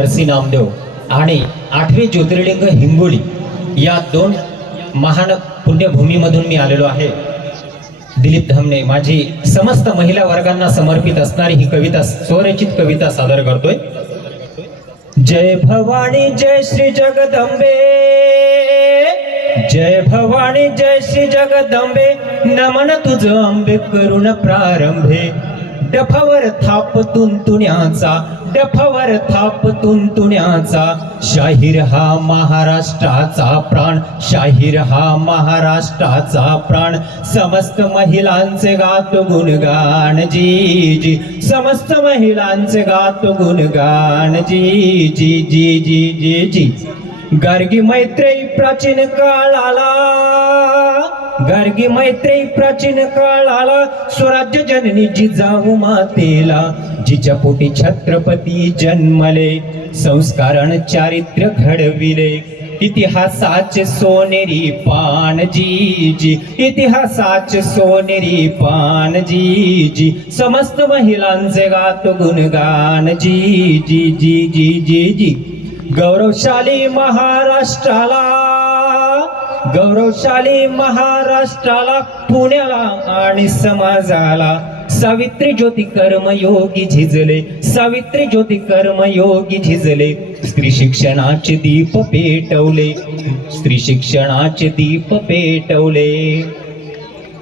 नरसी नामदेव आणि आठवे ज्योतिर्लिंग हिंगोली या दोन महान पुण्यभूमीमधून मी आलेलो आहे. दिलीप धामणे माझी समस्त महिला वर्गांना समर्पित असणारी ही कविता स्वरचित कविता सादर करतोय. जय भवानी जय श्री जगदंबे. जय भवानी जय श्री जगदंबे. नमन तुझ अंबे करुण प्रारंभे. डफावर थाप तुंतुण्याचा डफावर थाप तुंतुण्याचा शाहीर हा महाराष्ट्राचा प्राण शाहीर हा महाराष्ट्राचा प्राण. समस्त महिलांचे गात गुणगान जी जी समस्त महिलांचे गात गुणगान जी जी जी जी जी जी गार्गी मैत्रेयी प्राचीन काळाला गार्गी मैत्रेयी प्राचीन काळाला स्वराज्य जननी जिजाऊ मातेला जिच्या पोटी छत्रपती जन्मले संस्कारण चारित्र्य घडविले. इतिहासाचे सोनेरी पानजी जी इतिहासाचे सोनेरी पानजी जी समस्त महिलांचे गात गुणगान जी जी जी जी जी जी गौरवशाली महाराष्ट्राला गौरवशाली महाराष्ट्राला पुण्याला आणि समाजाला. सावित्री ज्योती कर्मयोगी झिजले सावित्री ज्योती कर्मयोगी झिजले. स्त्री शिक्षणाचे दीप पेटवले स्त्री शिक्षणाचे दीप पेटवले.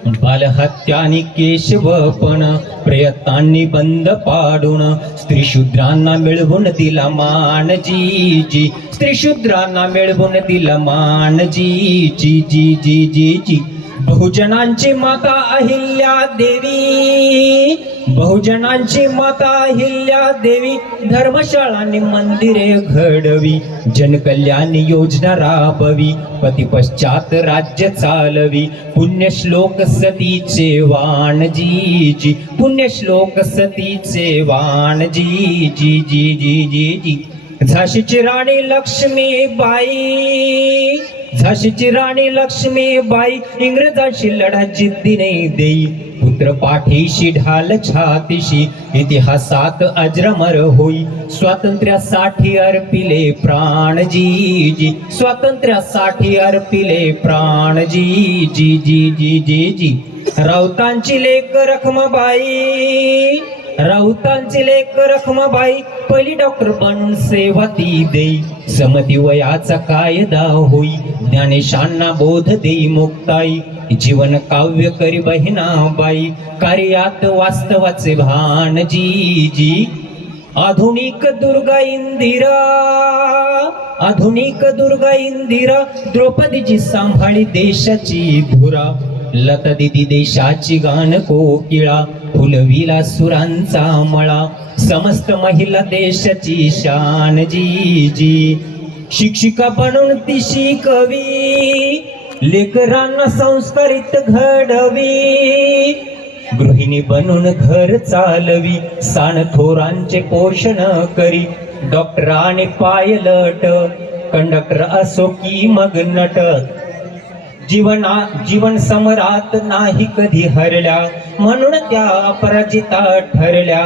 बालहत्यानी केशवपण प्रयत्नांनी बंद पाडून स्त्री शूद्रांना मिळवून दिला मान जी जी स्त्री शूद्रांना मिळवून दिला मान जी जी जी जी जी जी. बहुजनांची माता अहिल्या देवी. बहुजनांची माता अहिल्या देवी. धर्मशाळांनी मंदिरे घडवी. जनकल्याण योजना राबवी. पती पश्चात राज्य चालवी. पुण्यश्लोक सतीचे वाण जी जी पुण्यश्लोक सतीचे वाण जी जी जी जी जी जी. झाशीची राणी लक्ष्मीबाई झाशीची राणी लक्ष्मीबाई इंग्रजांशी लढा जिद्दीने देई. पुत्र पाठीशी ढाल छातीशी इतिहासात अजरमर होई. स्वातंत्र्यासाठी अर्पिले प्राण जी जी स्वातंत्र्यासाठी अर्पिले प्राण जी जी जी जी जी जी. राऊतांची लेख रखमाबाई राऊतांची लेख रखमाबाई पहिली डॉक्टर पण सेवा ती देई. समती वयाचा कायदा होई ज्ञानेशांना बोध देई मुक्ताई. जीवन काव्य करी बहिणाबाई कार्यात वास्तवाचे भान जी जी आधुनिक दुर्गा इंदिरा आधुनिक दुर्गा इंदिरा द्रौपदीची सांभाळी देशाची धुरा. लता दिदी देशाची गान कोकिळा फुलविला सुरांचा मळा. समस्त महिला देशाची शान जी जी शिक्षिका बनून ती शिकवी लेकरांना संस्कारित घडवी. गृहिणी बनून घर चालवी सान थोरांचे पोषण करी. डॉक्टराने पायलट कंडक्टर असो की मग नट. जीवना जीवन समरात नाही कधी हरल्या म्हणून त्या अपराजिता ठरल्या.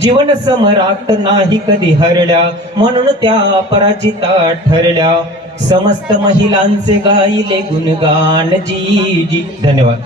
जीवन समरात नाही कधी हरल्या म्हणून त्या अपराजिता ठरल्या. समस्त महिलांचे गायले गुणगान जी जी. धन्यवाद.